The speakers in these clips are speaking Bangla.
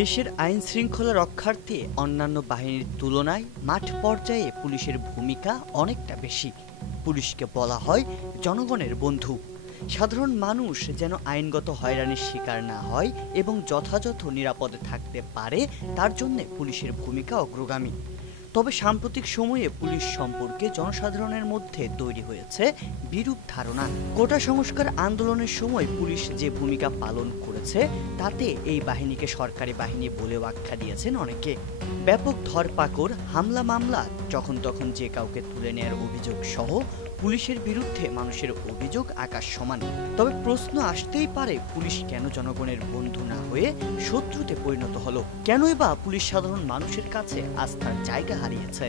দেশের আইন শৃঙ্খলা রক্ষার্থে অন্যান্য বাহিনীর তুলনায় মাঠ পর্যায়ে পুলিশের ভূমিকা অনেকটা বেশি। পুলিশকে বলা হয় জনগণের বন্ধু। সাধারণ মানুষ যেন আইনগত হয়রানির শিকার না হয় এবং যথাযথ নিরাপদে থাকতে পারে, তার জন্য পুলিশের ভূমিকা অগ্রগামী। তবে সাম্প্রতিক সময়ে পুলিশ সম্পর্কে জনসাধারণের মধ্যে তৈরি হয়েছে বিরূপ ধারণা। কোটা সংস্কার আন্দোলনের সময় পুলিশ যে ভূমিকা পালন করেছে তাতে এই বাহিনীকে সরকারি বাহিনী বলেও আখ্যা দিয়েছেন অনেকে। ব্যাপক ধরপাকড়, হামলা মামলা, যখন তখন যে কাউকে তুলে নেয়ার অভিযোগ সহ পুলিশের বিরুদ্ধে মানুষের অভিযোগ আকাশ সমান। তবে প্রশ্ন আসতেই পারে, পুলিশ কেন জনগণের বন্ধু না হয়ে শত্রুতে পরিণত হলো? কেনই বা পুলিশ সাধারণ মানুষের কাছে আস্থার জায়গা হারিয়েছে?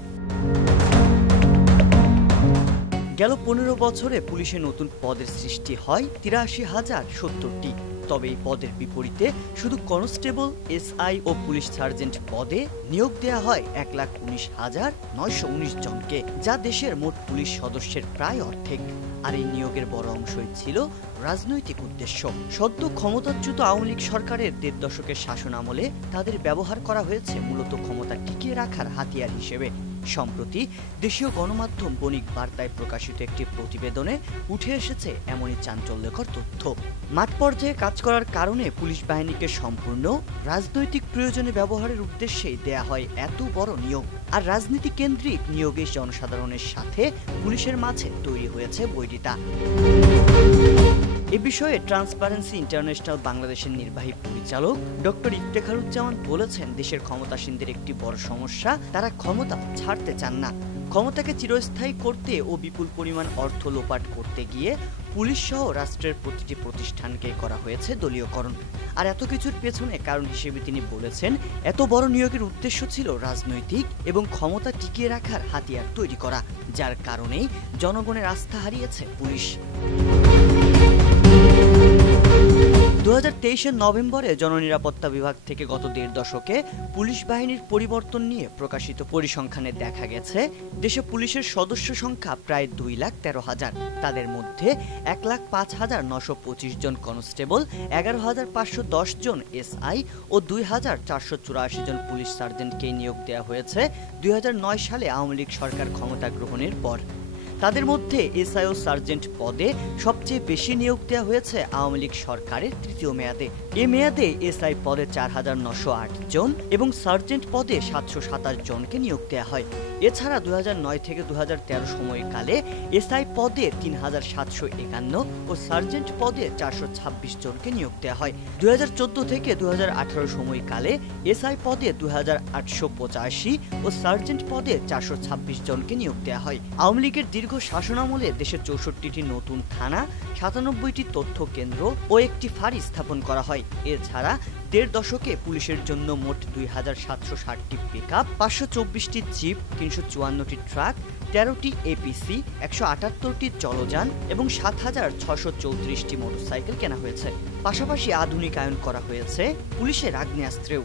গেল 15 বছরে পুলিশে নতুন পদের সৃষ্টি হয় ৮৩,০৭০টি। তবে এই পদের বিপরীতে শুধু কনস্টেবল, এসআই ও পুলিশ সার্জেন্ট পদে নিয়োগ দেওয়া হয় ১,১৯,৯১৯ জনকে, যা দেশের মোট পুলিশ সদস্যের প্রায় অর্ধেক। আর এই নিয়োগের বড় অংশই ছিল রাজনৈতিক উদ্দেশ্য। সদ্য ক্ষমতাচ্যুত আওয়ামী লীগ সরকারের ১.৫ দশকের শাসন আমলে তাদের ব্যবহার করা হয়েছে মূলত ক্ষমতা টিকিয়ে রাখার হাতিয়ার হিসেবে। সম্প্রতি দেশীয় গণমাধ্যম বণিক বার্তায় প্রকাশিত একটি প্রতিবেদনে উঠে এসেছে এমনই চাঞ্চল্যকর তথ্য। মাঠ পর্যায়ে কাজ করার কারণে পুলিশ বাহিনীকে সম্পূর্ণ রাজনৈতিক প্রয়োজনে ব্যবহারের উদ্দেশ্যেই দেয়া হয় এত বড় নিয়োগ। আর রাজনীতি কেন্দ্রিক নিয়োগে জনসাধারণের সাথে পুলিশের মাঝে তৈরি হয়েছে বৈরিতা। এ বিষয়ে ট্রান্সপারেন্সি ইন্টারন্যাশনাল বাংলাদেশের নির্বাহী পরিচালক ডক্টর ইফতেখারুজ্জামান বলেছেন, দেশের ক্ষমতাসীনদের একটি বড় সমস্যা, তারা ক্ষমতা ছাড়তে চান না। ক্ষমতাকে চিরস্থায়ী করতে ও বিপুল পরিমাণ অর্থ লোপাট করতে গিয়ে পুলিশ সহ রাষ্ট্রের প্রতিটি প্রতিষ্ঠানকে করা হয়েছে দলীয়করণ। আর এত কিছুর পেছনে কারণ হিসেবে তিনি বলেছেন, এত বড় নিয়োগের উদ্দেশ্য ছিল রাজনৈতিক এবং ক্ষমতা টিকিয়ে রাখার হাতিয়ার তৈরি করা, যার কারণেই জনগণের আস্থা হারিয়েছে পুলিশ। 2023-এর নভেম্বরে জননিরাপত্তা বিভাগ থেকে গত ১.৫ দশকে পুলিশ বাহিনীর পরিবর্তন নিয়ে প্রকাশিত পরিসংখ্যানে দেখা গেছে, দেশে পুলিশের সদস্য সংখ্যা প্রায় ২,১৩,০০০। তাদের মধ্যে ১,০৫,৯২৫ জন কনস্টেবল, ১১,৫১০ জন এসআই ও ২,৪৮৪ জন পুলিশ সার্জেন্টকে নিয়োগ দেওয়া হয়েছে ২০০৯ সালে আওয়ামী লীগ সরকার ক্ষমতা গ্রহণের পর। তাদের মধ্যে এসআই ও সার্জেন্ট পদে সবচেয়ে বেশি নিয়োগ দেওয়া হয়েছে আওয়ামী লীগ সরকারের ৩য় মেয়াদে। এ মেয়াদে এসআই পদে ৪,৯০৮ জন এবং সার্জেন্ট পদে ৭২৭ জনকে নিয়োগ দেওয়া হয়। এছাড়া ২০০৯ থেকে ২০১৩ সময়কালে এসআই পদে ৩,৭৫১ ও সার্জেন্ট পদে ৪২৬ জনকে নিয়োগ দেওয়া হয়। ২০১৪ থেকে ২০১৮ সময়কালে এসআই পদে ২,৮৮৫ ও সার্জেন্ট পদে ৪২৬ জনকে নিয়োগ দেওয়া হয়। আওয়ামী লীগের দীর্ঘ শাসনামলে দেশের ৬৪টি নতুন থানা, ৯৭টি তথ্য কেন্দ্র ও একটি ফাঁড়ি স্থাপন করা হয়। এছাড়া ১.৫ দশকে পুলিশের জন্য মোট ২,৭৬০টি পিকআপ, ৫২৪টি জিপ, ৩৫৪টি ট্রাক, ১৩টি এপিসি, ১৭৮টি জলযান এবং ৭,৬৩৪টি মোটরসাইকেল কেনা হয়েছে। পাশাপাশি আধুনিকায়ন করা হয়েছে পুলিশের আগ্নেয়াস্ত্রেও।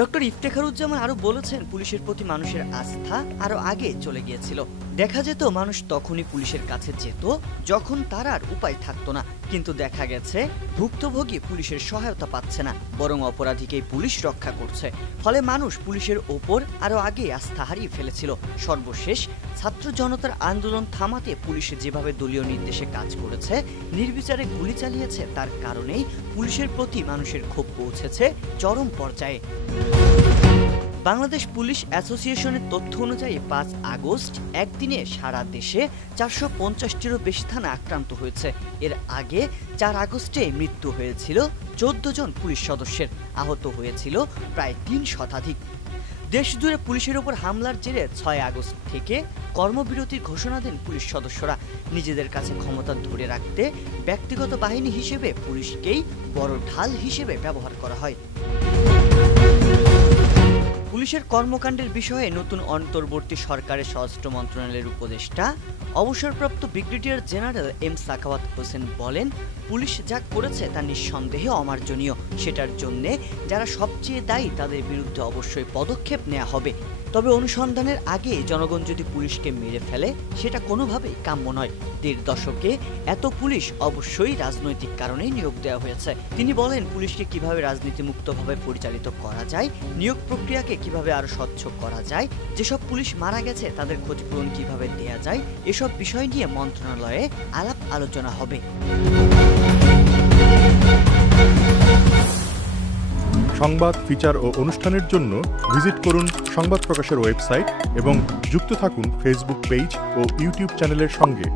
ডক্টর ইফতেখারুজ্জামান আরো বলেছেন, পুলিশের প্রতি মানুষের আস্থা আরো আগে চলে গিয়েছিল। দেখা যেত মানুষ তখনই পুলিশের কাছে যেত যখন তার আর উপায় থাকতো না। কিন্তু দেখা গেছে ভুক্তভোগী পুলিশের সহায়তা পাচ্ছে না, বরং অপরাধীকেই পুলিশ রক্ষা করছে। ফলে মানুষ পুলিশের ওপর আরো আগে আস্থা হারিয়ে ফেলেছিল। সর্বশেষ ছাত্র জনতার আন্দোলন থামাতে পুলিশ যেভাবে দলীয় নির্দেশে কাজ করেছে, নির্বিচারে গুলি চালিয়েছে, তার কারণেই পুলিশের প্রতি মানুষের ক্ষোভ পৌঁছেছে চরম পর্যায়ে। বাংলাদেশ পুলিশ অ্যাসোসিয়েশনের তথ্য অনুযায়ী ৫ আগস্ট একদিনে সারা দেশে ৪৫০টিরও বেশি থানা আক্রান্ত হয়েছে। এর আগে ৪ আগস্টে মৃত্যু হয়েছিল ১৪ জন পুলিশ সদস্যের, আহত হয়েছিল প্রায় ৩ শতাধিক। দেশজুড়ে পুলিশের ওপর হামলার জেরে ৬ আগস্ট থেকে কর্মবিরতির ঘোষণা দেন পুলিশ সদস্যরা। নিজেদের কাছে ক্ষমতা ধরে রাখতে ব্যক্তিগত বাহিনী হিসেবে পুলিশকেই বড় ঢাল হিসেবে ব্যবহার করা হয়। পুলিশের কর্মকাণ্ডের বিষয়ে নতুন অন্তর্বর্তী সরকারের স্বরাষ্ট্র মন্ত্রণালয়ের উপদেষ্টা অবসরপ্রাপ্ত brigadier general M Sakhawat Hossain বলেন, পুলিশ যা করেছে তা নিঃসন্দেহে অমার্জনীয়। সেটার জন্য যারা সবচেয়ে দায়ী তাদের বিরুদ্ধে অবশ্যই পদক্ষেপ নেওয়া হবে। তবে অনুসন্ধানের আগে জনগণ যদি পুলিশকে মেরে ফেলে সেটা কোনোভাবেই কাম্য নয়। ১.৫ দশকে এত পুলিশ অবশ্যই রাজনৈতিক কারণেই নিয়োগ দেওয়া হয়েছে। তিনি বলেন, পুলিশকে কিভাবে রাজনীতিমুক্তভাবে পরিচালিত করা যায়, নিয়োগ প্রক্রিয়াকে কিভাবে আরো স্বচ্ছ করা যায়, যেসব পুলিশ মারা গেছে তাদের ক্ষতিপূরণ কিভাবে দেয়া যায়, এসব বিষয় নিয়ে মন্ত্রণালয়ে আলাপ আলোচনা হবে। সংবাদ, ফিচার ও অনুষ্ঠানের জন্য ভিজিট করুন সংবাদ প্রকাশের ওয়েবসাইট এবং যুক্ত থাকুন ফেসবুক পেজ ও ইউটিউব চ্যানেলের সঙ্গে।